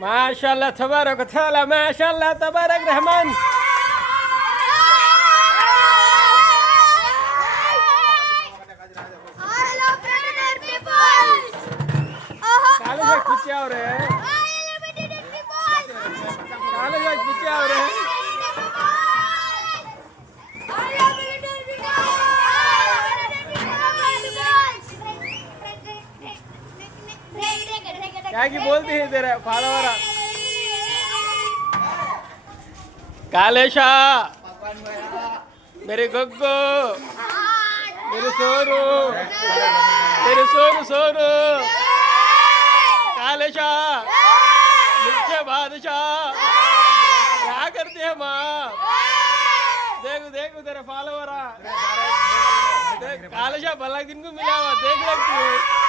माशाल्लाह तबारक ताला माशाल्लाह तबारक रहमान काले जाग पीछे आ रहे हैं काले जाग पीछे आ रहे हैं क्या की बोलती है तेरा फॉलोवर कालेशा मेरे गग्गो मेरे सोनू सोनू कालेशा मिठे बादशाह क्या करते हैं माँ देखो देखो तेरा फॉलोवर कालेशा भला दिन को मिला हुआ देख लगती है